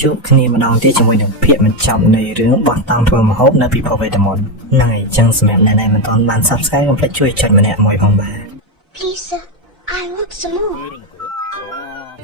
ជួបគ្នាម្ដងទៀតជាមួយនឹងភាគបញ្ចប់នៃរឿងបោះតង់ធ្វើម្ហូបនៅពិភពវេទមន្តហ្នឹងហើយចឹងសម្រាប់អ្នកដែលមិនទាន់បាន Subscribe កុំភ្លេចជួយចុចម្នាក់មួយផងបាទ Please sir, I want some more.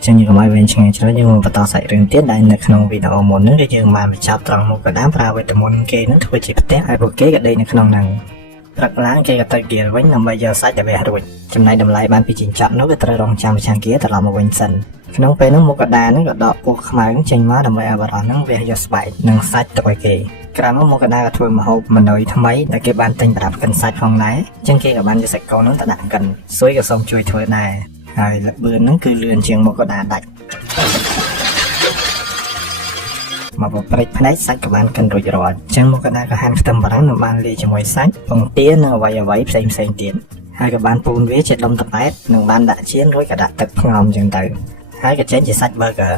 ចឹងយើងកុំឲ្យវែងឆ្ងាយច្រើនយើងមកបន្តសាច់រឿងទៀតដែលនៅក្នុងវីដេអូមុនហ្នឹងគឺយើងបានបញ្ចប់ត្រង់មុខកណ្ដាលប្រើវេទមន្តគេនឹងធ្វើជាផ្ទះឲ្យពួកគេក៏ដេកនៅក្នុងហ្នឹងព្រឹកឡើងគេក៏ទៅហ្គៀលវិញដើម្បីយកសាច់ទៅវះរួចចំណែកតម្លៃបានពីជីងចប់នោះក៏ត្រូវរងចាំម្ចាស់ហ្គៀលត្រឡប់មកវិញសិនក្នុងពេលនោះមុខកណ្ដាលហ្នឹងក៏ដកពោះខ្មៅចេញមកដើម្បីឲ្យបារោះហ្នឹងវះយកស្បែកនិងសាច់ទៅឲ្យគេក្រោយមកមុខកណ្ដាលក៏ធ្វើម្ហូបម៉នុយថ្មីដែលគេបានទិញប្រដាប់កិនសាច់ផងដែរអញ្ចឹងគេក៏បានយកសាច់កូនហ្នឹងទៅដាក់កិនសួយក៏សូមជួយធ្វើដែរហើយល្បឿនហ្នឹងគឺលឿនជាងមុខកណ្ដាលដាច់មកប្រេចភ្នែកសាច់ក៏បានកិនរួចរាល់អញ្ចឹងមុខកណ្ដាលក៏ហាន់ខ្ទឹមបារាំងនិងបានលាយជាមួយសាច់ពងទានិងអ្វីផ្សេងទៀតហើយក៏បានពូនវាជាដុំតប៉ែតនិងបានដាក់ចៀនរួចក៏ដាក់ទឹកថ្នមអញ្ចឹងទៅហើយក៏ចេញជាសាច់ burger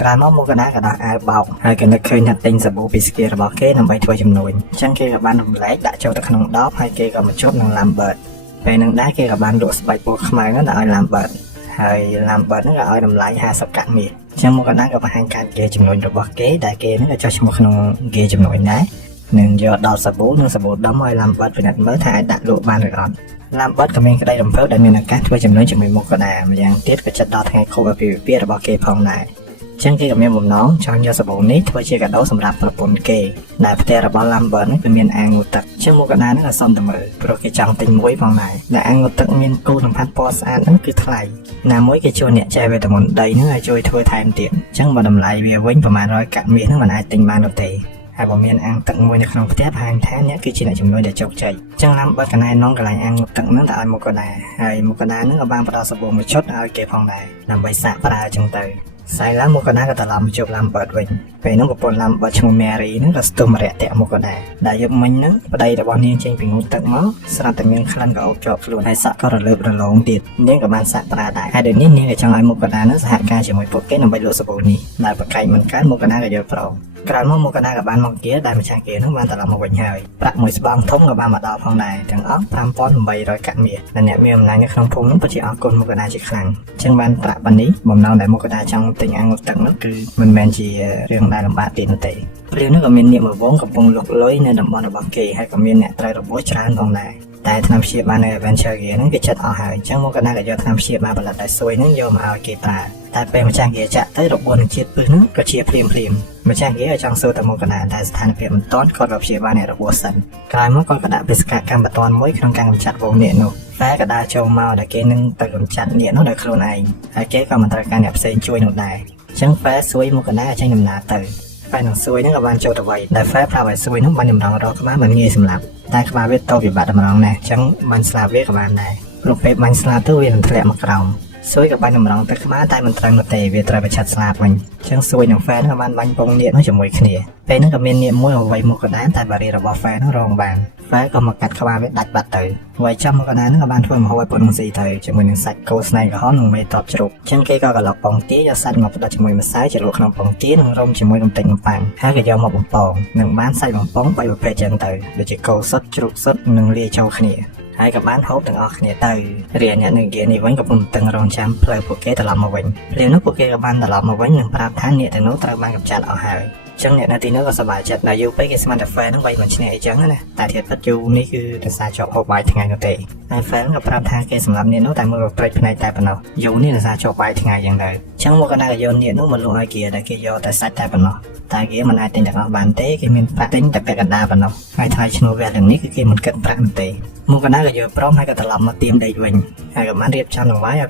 ក្រោយមកមុខកណ្ដាលក៏ដោះអាវបោកហើយក៏នឹកឃើញថាទិញសាប៊ូពីស្គីរបស់គេដើម្បីធ្វើជំនួញអញ្ចឹងគេក៏បានរំលែកដាក់ចូលទៅក្នុងដបហើយគេក៏មកជប់នឹង Lambert ពេលនឹងដែរគេក៏បានលក់ស្បែកពោះខ្មៅហ្នឹងដល់ឲ្យ Lambert ហើយ Lambert ហ្នឹងក៏ឲ្យតម្លៃ50កាក់មាសអញ្ចឹងមុខកណ្ដាលក៏បង្ហាញការគេជំនួញរបស់គេដែលគេហ្នឹងក៏ចុះឈ្មោះក្នុងគេជំនួញដែរនឹងយកដល់សាប៊ូនិងសាប៊ូដុំឲ្យ Lambert ពិនិត្យមើលថាអាចដាក់លក់បានឬអត់Lambert ក៏មានក្តីរំភើបដែលមានឱកាសធ្វើជំនួញជាមួយមុខកណ្ដាលម្យ៉ាងទៀតក៏ចិត្តដល់ថ្ងៃខួបអាពាហ៍ពិពាហ៍របស់គេផងដែរអញ្ចឹងគេក៏មានបំណងចង់យកសាប៊ូនេះធ្វើជាកាដូសម្រាប់ប្រពន្ធគេដែលផ្ទះរបស់ Lambert នេះគឺមានអាងងូតទឹកអញ្ចឹងមុខកណ្ដាលនេះក៏សុំទៅមើលព្រោះគេចង់ទិញមួយផងដែរដែលអាងងូតទឹកមានគូលំផាត់ពណ៌ស្អាតហ្នឹងគឺថ្លៃណាមួយគេជួលអ្នកចែកវេទមន្តដីហ្នឹងឲ្យជួយធ្វើថែមទៀតអញ្ចឹងបើតម្លៃវាវិញប្រហែល100កាក់មាសហ្នឹងមិនអាចទិញបាននោះទេហើយបើមានអាងទឹកមួយនៅក្នុងផ្ទះបង្ហាញថាអ្នកគឺជាអ្នកជំនួយដែលជោគជ័យអញ្ចឹងLambertកណែនាំកន្លែងអាងទឹកហ្នឹងទៅឲ្យមុខកណ្ដាលហើយមុខកណ្ដាលហ្នឹងក៏បានផ្ដល់សាប៊ូមួយឈុតឲ្យគេផងដែរដើម្បីសាកប្រើអញ្ចឹងទៅស្អែកឡើងមុខកណ្ដាលក៏ត្រឡប់មកជួបLambertវិញពេលហ្នឹងប្រពន្ធLambertឈ្មោះ Mary ហ្នឹងក៏ស្ទុះម្រាក់តាក់មុខកណ្ដាលដែលយប់មិញហ្នឹងប្តីរបស់នាងចេញពីងូតទឹកមកស្រាប់តែមានក្លិនក៏អូបជាប់ខ្លួនហើយសក់ក៏រលើបរលោងទៀតនាងក៏បានសាកប្រើដែរហើយដូចនេះនាងក៏ចង់ឲ្យមុខកណ្ដាលហ្នឹងសហការជាមួយពួកគេដើម្បីលក់សាប៊ូនេះដែលប្រកែកមិនកើតមុខកណ្ដាលក៏យល់ព្រមក្រោយមកមុខកណ្ដាលក៏បានមកគៀដែលម្ចាស់គៀហ្នឹងបានត្រឡប់មកវិញហើយប្រាក់មួយស្បង់ធំក៏បានមកដល់ផងដែរទាំងអស់ 5800 កាក់មាសដែលអ្នកមានអំណាចនៅក្នុងភូមិហ្នឹងពិតជាអរគុណមុខកណ្ដាលជាខ្លាំងអញ្ចឹងបានប្រាក់ប៉ុណ្នេះបំណងដែលមុខកណ្ដាលចង់ទិញអាងងូតទឹកនោះគឺមិនមែនជារឿងដែលលំបាកទៀតនោះទេព្រលឹងនោះក៏មានអ្នកមួយវងកំពុងលុកលុយនៅតំបន់របស់គេហើយក៏មានអ្នកត្រូវរបួសច្រើនផងដែរតែថ្នាំព្យាបាលនៅ Adventure Gear ហ្នឹងគេចិត្តអស់ហើយអញ្ចឹងមុខកណ្ដាលក៏យកថ្នាំព្យាបាលផលិតដោយសួយហ្នឹងយកមកឲ្យគេប្រើតែពេលម្ចាស់ Gear ចាក់ទៅរបួសនឹងជាតិពឹសហ្នឹងក៏ជាភ្លាមម្ចាស់ Gear ចង់សួរទៅមុខកណ្ដាលតែស្ថានភាពមិនទាន់គាត់ក៏ព្យាបាលអ្នករបួសសិនក្រោយមកគាត់ក៏ដាក់បេសកកម្មបន្ទាន់មួយក្នុងការកម្ចាត់វងនាគនោះតែក៏ដើរចូលមកដែលគេនឹងទៅកម្ចាត់នាគនោះដោយខ្លួនឯងហើយគេក៏មិនត្រូវការអ្នកផ្សេងជួយនោះដែរអញ្ចឹងហ្វែសួយមុខកណ្ដាលចេញដំណើរទៅពេលនឹងសួយហ្នឹងក៏បានចូលទៅវៃដែលហ្វែប្រាប់ឲ្យសួយហ្នឹងបានតម្រង់រកក្បាលមិនងាយសម្លាប់តែក្បាលវាតូចពិបាកតម្រង់ណាស់អញ្ចឹងបាញ់ស្លាប់វាក៏បានដែរព្រោះពេលបាញ់ស្លាប់ទៅវានឹងធ្លាក់មកក្រោមសួយក៏បាញ់តម្រង់ទៅក្បាលតែមិនត្រឹមនោះទេវាត្រូវប្រឆាត់ស្លាប់វិញអញ្ចឹងសួយនិងហ្វែក៏បានបាញ់ពងនាគនោះជាមួយគ្នាពេលហ្នឹងក៏មាននាគមួយអវ័យមុខកណ្ដាលតែបារីរបស់ហ្វែហ្នឹងរងបានហ្វែក៏មកកាត់ក្បាលវាដាច់បាត់ទៅវ័យចាំមុខកណ្ដាលហ្នឹងក៏បានធ្វើម្ហូបឲ្យពុនស៊ីទៅជាមួយនឹងសាច់គោស្នែងក្រហមនិងមេតបជ្រូកអញ្ចឹងគេក៏ក្លុកពងទាយកសាច់មកផ្ដិតជាមួយម្សៅជ្រលក់ក្នុងពងទានិងរុំជាមួយបន្តិចបំប៉ាំងហើយក៏យកមកបំពងនិងបានសាច់បំពង3ប្រភេទចឹងទៅដូចជាគោសុទ្ធជ្រូកសុទ្ធនិងលាយចូលគ្នាហើយក៏បានហូបទាំងអស់គ្នាទៅរាអ្នកនៅហ្គៀនេះវិញក៏ពុំតឹងរងចាំផ្លូវពួកគេត្រឡប់មកវិញពេលនោះពួកគេក៏បានត្រឡប់មកវិញនិងប្រាប់ថាអ្នកទាំងនោះត្រូវបានកម្ចាត់អស់ហើយអញ្ចឹងអ្នកនៅទីនោះក៏សប្បាយចិត្តដែលយូរពេកគេស្មានតែហ្វែហ្នឹងវាយមិនឈ្នះអីចឹងណាតែធៀបពិតយូរនេះគឺដោយសារជាប់ហូបបាយថ្ងៃនោះទេហើយហ្វែក៏ប្រាប់ថាគេសម្រាប់អ្នកនោះតែមើលប្រេចភ្នែកតែប៉ុណ្ណោះយូរនេះដោយសារជាប់បាយថ្ងៃចឹងទៅអញ្ចឹងមកកណ្ដាលក៏យកអ្នកនោះមកលក់ឲ្យគេដែលគេយកតែសាច់តែប៉ុណ្ណោះតែគេមិនអាចទិញទាំងអស់បានទេគេមានប្រាក់ទិញតែពាក់កណ្ដាលប៉ុណ្ណោះហើយថ្លៃឈ្នួលវះទាំងនេះគឺគេមិនគិតប្រាក់នោះទេមកកណ្ដាលក៏យកព្រមហើយក៏ត្រឡប់មកទៀមដេកវិញហើយក៏បានរៀបចំដង្វាយឲ្យ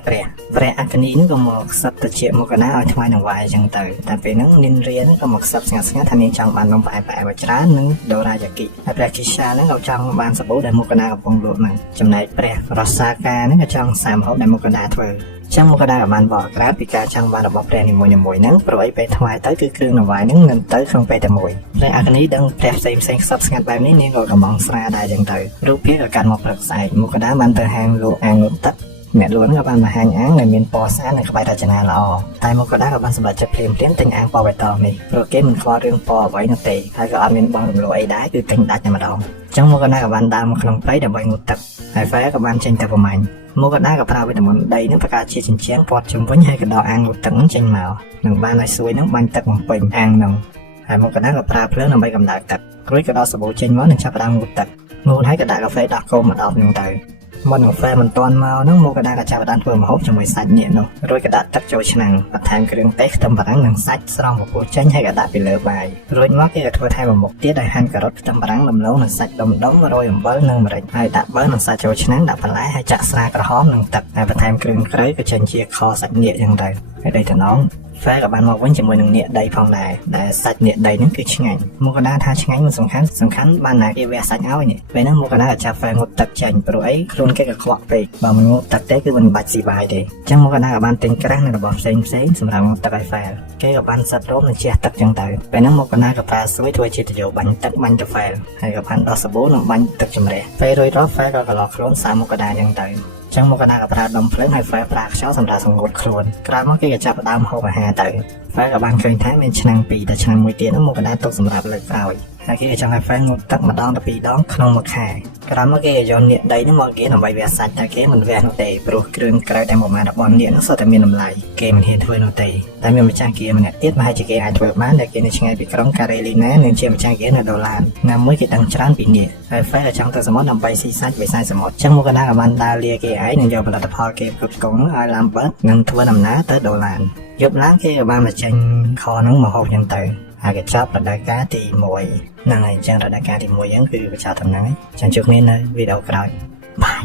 ព្រះអគ្គនីនឹងក៏មកខ្សឹបទៅជាមកកណ្ដាលឲ្យថ្វាយដង្វាយអញ្ចឹងទៅតែពេលហ្នឹងនាងរានឹងក៏មកខ្សឹបស្ងាត់ថានាងចង់បាននំផ្អែមឲ្យច្រើននិងដូរ៉ាយ៉ាគីហើយព្រះគិសានឹងក៏ចង់បានសាប៊ូដែលមកកណ្ដាលកំពុងលក់ហ្នឹងចំណែកព្រះរសាការនឹងក៏ចង់សាមហូបដែលមកកណ្ដាលធ្វើចឹងមកកណ្ដាលក៏បានបកក្រាបពីការចង់បានរបស់ព្រះនីមួយៗហ្នឹងព្រោះអីពេលថ្វាយទៅគឺគ្រឿងដង្វាយហ្នឹងនឹងទៅក្នុងពេលតែមួយព្រះអគ្គនីដឹងព្រះផ្សេងខ្សឹបស្ងាត់បែបនេះនាងក៏កំងស្រាដែរចឹងទៅរូបភាពក៏កាត់មកព្រឹកស្អែកមកកណ្ដាលបានទៅហាងលក់អាងងូតទឹកអ្នកលក់ហ្នឹងក៏បានបង្ហាញអាងដែលមានពណ៌ស្អាតនិងក្បាច់រចនាល្អតែមកកណ្ដាលក៏បានសម្រេចចិត្តភ្លាមទិញអាងពណ៌បៃតងនេះព្រោះគេមិនខ្វល់រឿងពណ៌អ្វីនោះទេហើយក៏អត់មានបងរំលោភអីដែរគឺទិញដាច់តែម្ដងចឹងមកកណ្ដាលក៏បានដើរមកក្នុងព្រៃដើម្បីងូតទឹកហើយហ្វែក៏បានចេញទៅប្រមាញ់ មកកដាក៏ប្រើវីតាមីនដីនឹងបង្កើតជាជញ្ជាំងព័ទ្ធជុំវិញហើយក៏ដកអាងងូតទឹកនឹងចេញមកនឹងបានឲ្យស្រួយនឹងបាញ់ទឹកបំពេញអាងនឹងហើយមកកដាក៏ប្រើភ្លើងដើម្បីកម្ដៅទឹករួចក៏ដកសាប៊ូចេញមកនិងចាប់ផ្ដើមងូតទឹកងូតហើយក៏ដាក់កាហ្វេដោះគោមក10នឹងទៅមុនកាហ្វេមិនទាន់មកហ្នឹងមកកដាក៏ចាប់ផ្ដើមធ្វើម្ហូបជាមួយសាច់ញាក់នោះរួចក៏ដាក់ទឹកចូលឆ្នាំងបន្ថែមគ្រឿងទេសខ្ទឹមបារាំងនិងសាច់ស្រង់ពពុះចេញហើយក៏ដាក់ពីលើបាយរួចមកគេក៏ធ្វើថែមមុខទៀតដោយហាន់ការ៉ុតខ្ទឹមបារាំងដំឡូងនិងសាច់ដុំរោយអំបិលនិងម្រេចហើយដាក់ប័រនិងសាច់ចូលឆ្នាំងដាក់បន្លែហើយចាក់ស្រាក្រហមនិងទឹកហើយបន្ថែមគ្រឿងក្រៅក៏ចេញជាខសាច់ញាក់យ៉ាងទៅហើយដីតំណងហ្វេក៏បានមកវិញជាមួយនឹងនាគដីផងដែរដែលសាច់នាគដីហ្នឹងគឺឆ្ងាញ់មកកដាថាឆ្ងាញ់មិនសំខាន់បានណាគេវះសាច់ឲ្យនេះពេលហ្នឹងមកកដាក៏ចាប់ហ្វេងូតទឹកចាញ់ព្រោះអីខ្លួនគេក៏ខ្វក់ពេកបើមិនងូតទឹកទេគឺមិនបាច់ស៊ីបាយទេអញ្ចឹងមកកដាក៏បានទិញក្រាស់នៅរបស់ផ្សេងសម្រាប់ងូតទឹកឲ្យហ្វេគេក៏បានសិតរោមនិងជះទឹកអញ្ចឹងទៅពេលហ្នឹងមកកដាក៏ប្រើស្រួយធ្វើជាទយោបាញ់ទឹកបាញ់ទៅហ្វេហើយក៏បានដោះសាប៊ូនិងបាញ់ទឹកជំរះពេលរួចរាល់ហ្វេក៏កន្លោះខ្លួនសាមកកដាអញ្ចឹងទៅចឹងមកកដាក៏ប្រើដុំភ្លើងហើយហ្វេប្រើខ្យល់សម្រាប់សង្កត់ខ្លួនក្រោយមកគេក៏ចាប់ផ្ដើមហូបអាហារទៅហ្វេក៏បានឃើញថាមានឆ្នាំង2តែឆ្នាំងមួយទៀតនោះមកកដាទុកសម្រាប់លើកក្រោយហើយគេក៏ចង់ឲ្យហ្វេងូតទឹកម្ដងទៅ2ដងក្នុងមួយខែក្រោយមកគេក៏យកនាគដីនោះមកគេដើម្បីវះសាច់តែគេមិនវះនោះទេព្រោះគ្រឿងក្រៅតែប្រមាណ10នាគនោះសុទ្ធតែមានតម្លៃគេមិនហ៊ានធ្វើនោះទេតែមានម្ចាស់គេម្នាក់ទៀតប្រហែលជាគេអាចធ្វើបានដែលគេនៅឆ្ងាយពីក្រុងការ៉េលីណានិងជាម្ចាស់គេនៅដូឡានណាមួយគេដឹងច្រើនពីនាគហើយហ្វេក៏ចង់ទៅសមុទ្រដើម្បីស៊ីសាច់វិស័យសមុទ្រចឹងមកកដាក៏បានដើរលាគេឯងនិងយកផលិតផលគេគ្រប់គ្រងនោះឲ្យឡាំបឺតនិងធ្វើដំណើរទៅដូឡានយប់ឡើងគេក៏បានមកចេញខហ្នឹងមកហូបចឹងទៅហើយក៏ចាប់រដូវកាលទី1ហ្នឹងហើយអញ្ចឹងរដូវកាលទី1ហ្នឹងគឺបញ្ចប់ដំណឹងហើយចាំជួបគ្នានៅវីដេអូក្រោយបាយ